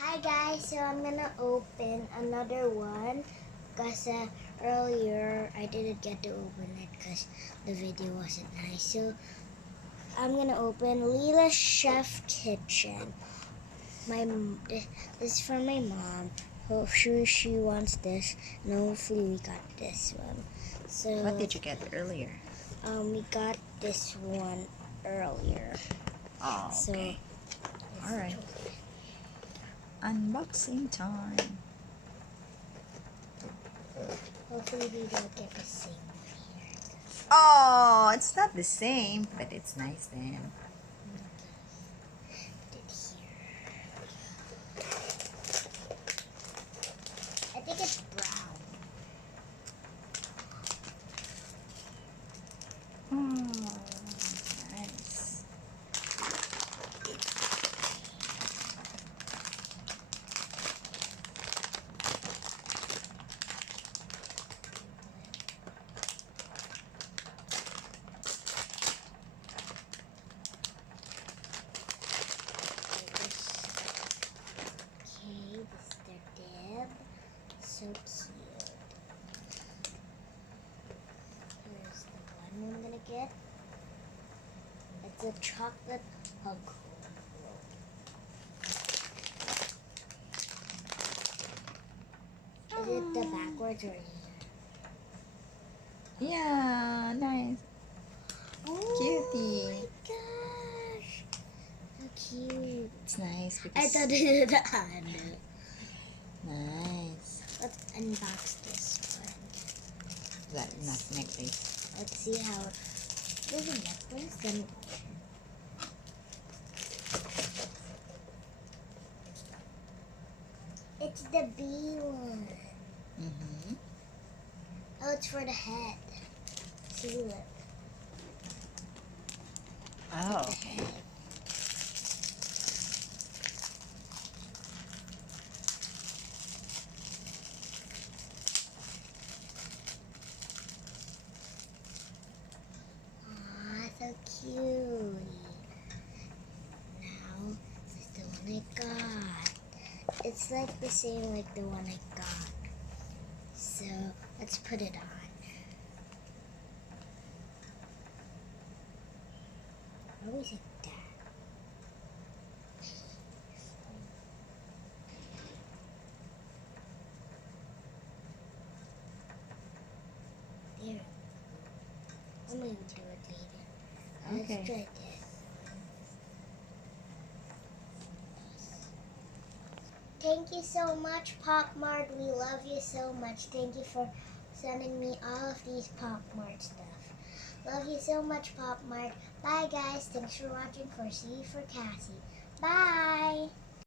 Hi guys, so I'm gonna open another one because earlier I didn't get to open it because the video wasn't nice. So I'm gonna open Lila's Chef Kitchen. This is from my mom. Hopefully she wants this, and hopefully we got this one. So What did you get earlier? we got this one earlier. Oh, okay. So all right. Unboxing time. Hopefully we don't get the same one here. Oh, it's not the same, but it's nice then. I think it's brown. Oh, nice. Okay, this is their dib. So cute. Here's the one I'm gonna get. It's a chocolate hug roll. Is it the backwards or here? Yeah, nice. Cutie. Oh my gosh. So cute. It's nice I because thought it was the hand. nice. Let's unbox this one. That necklace. Let's see how there's a necklace and it's the bee one. Mm-hmm. Oh, it's for the head. Tulip. Oh, The okay. head. Aw, so cute. Now, this is the one I got. It's like the same like the one I got. So, let's put it on. Always like that. There. I'm going to do it later. Okay. Let's try this. Thank you so much, Pop Mart. We love you so much. Thank you for sending me all of these Pop Mart stuff. Love you so much, Pop Mart. Bye, guys. Thanks for watching for C for Cassie. Bye.